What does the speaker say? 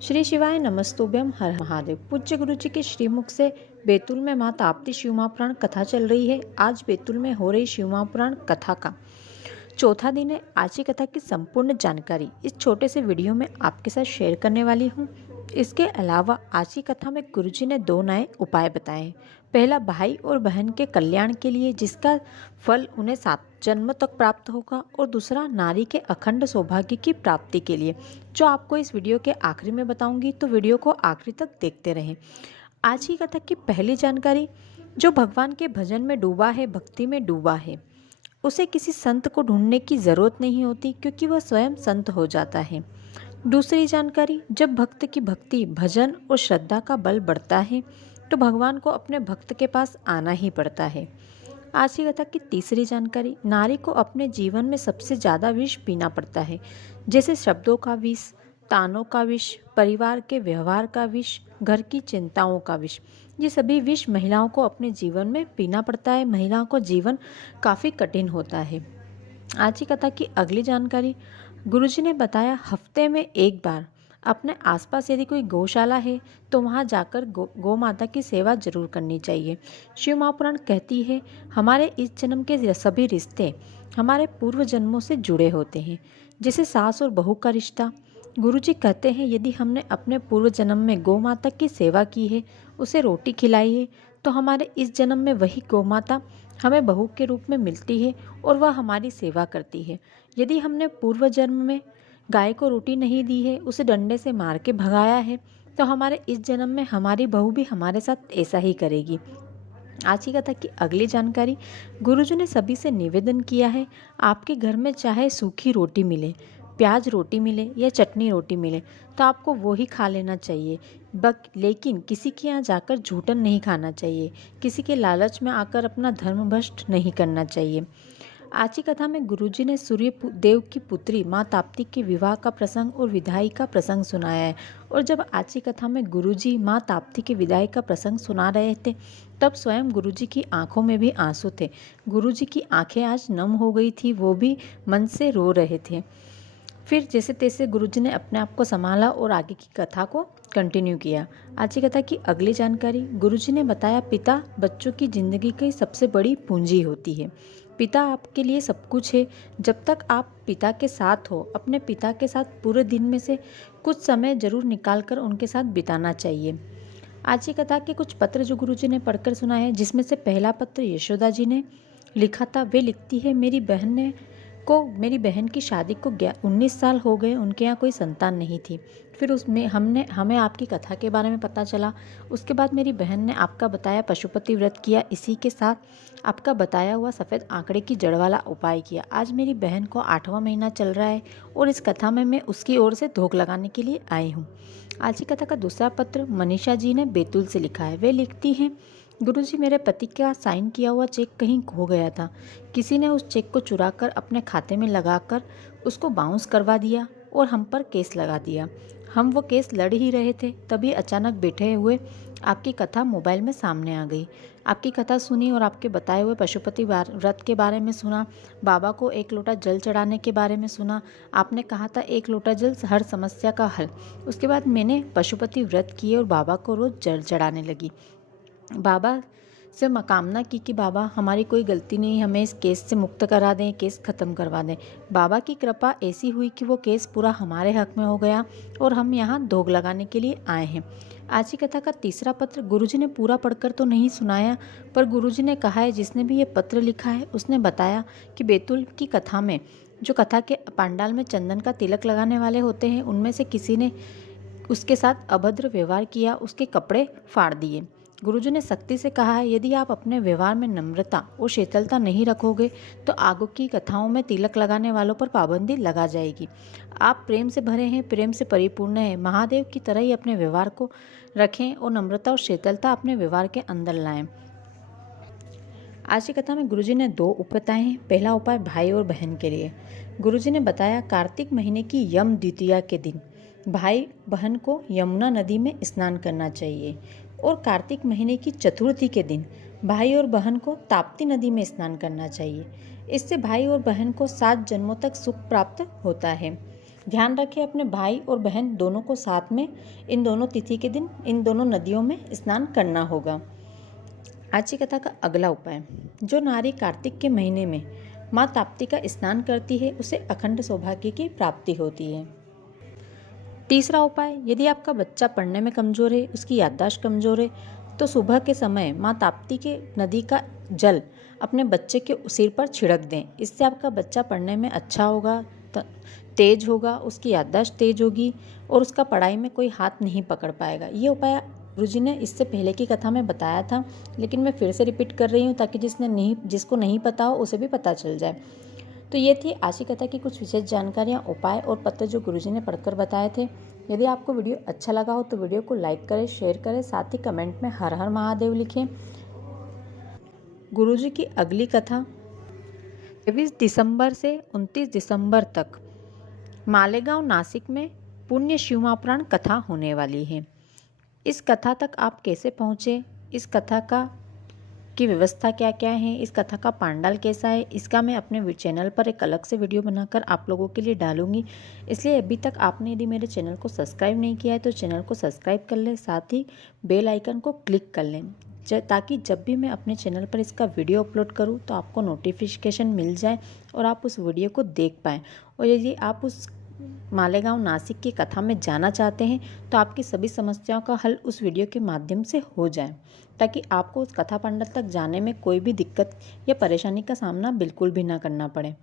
श्री शिवाय नमस्तुभ्यम हर महादेव। पूज्य गुरु जी के श्रीमुख से बैतूल में माँ ताप्ती शिव महापुराण कथा चल रही है। आज बैतूल में हो रही शिव महापुराण कथा का चौथा दिन है। आज की कथा की संपूर्ण जानकारी इस छोटे से वीडियो में आपके साथ शेयर करने वाली हूँ। इसके अलावा आज की कथा में गुरुजी ने दो नए उपाय बताए हैं। पहला, भाई और बहन के कल्याण के लिए जिसका फल उन्हें 7 जन्म तक प्राप्त होगा, और दूसरा, नारी के अखंड सौभाग्य की प्राप्ति के लिए, जो आपको इस वीडियो के आखिरी में बताऊंगी, तो वीडियो को आखिरी तक देखते रहें। आज की कथा की पहली जानकारी, जो भगवान के भजन में डूबा है, भक्ति में डूबा है, उसे किसी संत को ढूंढने की ज़रूरत नहीं होती, क्योंकि वह स्वयं संत हो जाता है। दूसरी जानकारी, जब भक्त की भक्ति, भजन और श्रद्धा का बल बढ़ता है तो भगवान को अपने भक्त के पास आना ही पड़ता है। आज की कथा की तीसरी जानकारी, नारी को अपने जीवन में सबसे ज़्यादा विष पीना पड़ता है, जैसे शब्दों का विष, तानों का विष, परिवार के व्यवहार का विष, घर की चिंताओं का विष। ये सभी विष महिलाओं को अपने जीवन में पीना पड़ता है। महिलाओं को जीवन काफ़ी कठिन होता है। आज की कथा की अगली जानकारी, गुरुजी ने बताया हफ्ते में एक बार अपने आसपास यदि कोई गौशाला है तो वहां जाकर गौ माता की सेवा जरूर करनी चाहिए। शिव महापुराण कहती है, हमारे इस जन्म के सभी रिश्ते हमारे पूर्व जन्मों से जुड़े होते हैं, जैसे सास और बहू का रिश्ता। गुरुजी कहते हैं, यदि हमने अपने पूर्व जन्म में गौ माता की सेवा की है, उसे रोटी खिलाई है, तो हमारे इस जन्म में वही गौ माता हमें बहू के रूप में मिलती है और वह हमारी सेवा करती है। यदि हमने पूर्व जन्म में गाय को रोटी नहीं दी है, उसे डंडे से मार के भगाया है, तो हमारे इस जन्म में हमारी बहू भी हमारे साथ ऐसा ही करेगी। आज की कथा की अगली जानकारी, गुरुजी ने सभी से निवेदन किया है, आपके घर में चाहे सूखी रोटी मिले, प्याज रोटी मिले या चटनी रोटी मिले, तो आपको वो ही खा लेना चाहिए। लेकिन किसी के यहाँ जाकर झूठन नहीं खाना चाहिए, किसी के लालच में आकर अपना धर्म भ्रष्ट नहीं करना चाहिए। आज की कथा में गुरुजी ने सूर्य देव की पुत्री माँ ताप्ती के विवाह का प्रसंग और विदाई का प्रसंग सुनाया है। और जब आज की कथा में गुरुजी माँ ताप्ती के विदाई का प्रसंग सुना रहे थे, तब स्वयं गुरुजी की आंखों में भी आंसू थे। गुरुजी की आंखें आज नम हो गई थी, वो भी मन से रो रहे थे। फिर जैसे तैसे गुरुजी ने अपने आप को संभाला और आगे की कथा को कंटिन्यू किया। आज की कथा की अगली जानकारी, गुरुजी ने बताया, पिता बच्चों की जिंदगी की सबसे बड़ी पूंजी होती है। पिता आपके लिए सब कुछ है। जब तक आप पिता के साथ हो, अपने पिता के साथ पूरे दिन में से कुछ समय जरूर निकाल कर उनके साथ बिताना चाहिए। आज की कथा के कुछ पत्र जो गुरुजी ने पढ़कर सुनाए हैं, जिसमें से पहला पत्र यशोदा जी ने लिखा था। वे लिखती है, मेरी बहन की शादी को 19 साल हो गए, उनके यहाँ कोई संतान नहीं थी। फिर उसमें हमें आपकी कथा के बारे में पता चला। उसके बाद मेरी बहन ने आपका बताया पशुपति व्रत किया, इसी के साथ आपका बताया हुआ सफ़ेद आंकड़े की जड़ वाला उपाय किया। आज मेरी बहन को 8वां महीना चल रहा है और इस कथा में मैं उसकी ओर से धोख लगाने के लिए आई हूँ। आज की कथा का दूसरा पत्र मनीषा जी ने बैतूल से लिखा है। वे लिखती हैं, गुरुजी, मेरे पति का साइन किया हुआ चेक कहीं खो गया था। किसी ने उस चेक को चुराकर अपने खाते में लगाकर उसको बाउंस करवा दिया और हम पर केस लगा दिया। हम वो केस लड़ ही रहे थे, तभी अचानक बैठे हुए आपकी कथा मोबाइल में सामने आ गई। आपकी कथा सुनी और आपके बताए हुए पशुपति व्रत के बारे में सुना। बाबा को 1 लोटा जल चढ़ाने के बारे में सुना। आपने कहा था 1 लोटा जल हर समस्या का हल। उसके बाद मैंने पशुपति व्रत किए और बाबा को रोज़ जल चढ़ाने लगी। बाबा से कामना की कि बाबा, हमारी कोई गलती नहीं, हमें इस केस से मुक्त करा दें, केस ख़त्म करवा दें। बाबा की कृपा ऐसी हुई कि वो केस पूरा हमारे हक में हो गया और हम यहाँ धोख लगाने के लिए आए हैं। आज की कथा का तीसरा पत्र गुरुजी ने पूरा पढ़कर तो नहीं सुनाया, पर गुरुजी ने कहा है, जिसने भी ये पत्र लिखा है उसने बताया कि बैतूल की कथा में जो कथा के पांडाल में चंदन का तिलक लगाने वाले होते हैं, उनमें से किसी ने उसके साथ अभद्र व्यवहार किया, उसके कपड़े फाड़ दिए। गुरुजी ने सख्ती से कहा है, यदि आप अपने व्यवहार में नम्रता और शीतलता नहीं रखोगे तो आगे की कथाओं में तिलक लगाने वालों पर पाबंदी लगा जाएगी। आप प्रेम से भरे हैं, प्रेम से परिपूर्ण हैं, महादेव की तरह ही अपने व्यवहार को रखें और नम्रता और शीतलता अपने व्यवहार के अंदर लाएं। आज की कथा में गुरुजी ने 2 उपाय बताए हैं। पहला उपाय भाई और बहन के लिए। गुरुजी ने बताया, कार्तिक महीने की यम द्वितीया के दिन भाई बहन को यमुना नदी में स्नान करना चाहिए, और कार्तिक महीने की चतुर्थी के दिन भाई और बहन को ताप्ती नदी में स्नान करना चाहिए। इससे भाई और बहन को 7 जन्मों तक सुख प्राप्त होता है। ध्यान रखें अपने भाई और बहन दोनों को साथ में इन दोनों तिथि के दिन इन दोनों नदियों में स्नान करना होगा। आज की कथा का अगला उपाय, जो नारी कार्तिक के महीने में माँ ताप्ती का स्नान करती है उसे अखंड सौभाग्य की प्राप्ति होती है। तीसरा उपाय, यदि आपका बच्चा पढ़ने में कमज़ोर है, उसकी याददाश्त कमज़ोर है, तो सुबह के समय माँ ताप्ती के नदी का जल अपने बच्चे के सिर पर छिड़क दें। इससे आपका बच्चा पढ़ने में अच्छा होगा, तेज होगा, उसकी याददाश्त तेज होगी और उसका पढ़ाई में कोई हाथ नहीं पकड़ पाएगा। ये उपाय गुरुजी ने इससे पहले की कथा में बताया था, लेकिन मैं फिर से रिपीट कर रही हूँ ताकि जिसको नहीं पता हो उसे भी पता चल जाए। तो ये थी आज की कथा की कुछ विशेष जानकारियाँ, उपाय और पत्र जो गुरुजी ने पढ़कर बताए थे। यदि आपको वीडियो अच्छा लगा हो तो वीडियो को लाइक करें, शेयर करें, साथ ही कमेंट में हर हर महादेव लिखें। गुरुजी की अगली कथा 23 दिसंबर से 29 दिसंबर तक मालेगांव नासिक में पुण्य शिवमापुराण कथा होने वाली है। इस कथा तक आप कैसे पहुँचे, इस कथा की व्यवस्था क्या क्या है, इस कथा का पांडाल कैसा है, इसका मैं अपने चैनल पर एक अलग से वीडियो बनाकर आप लोगों के लिए डालूंगी। इसलिए अभी तक आपने यदि मेरे चैनल को सब्सक्राइब नहीं किया है तो चैनल को सब्सक्राइब कर लें, साथ ही बेल आइकन को क्लिक कर लें ताकि जब भी मैं अपने चैनल पर इसका वीडियो अपलोड करूं तो आपको नोटिफिकेशन मिल जाए और आप उस वीडियो को देख पाएँ। और यदि आप उस मालेगांव नासिक की कथा में जाना चाहते हैं तो आपकी सभी समस्याओं का हल उस वीडियो के माध्यम से हो जाए, ताकि आपको उस कथा पंडित तक जाने में कोई भी दिक्कत या परेशानी का सामना बिल्कुल भी ना करना पड़े।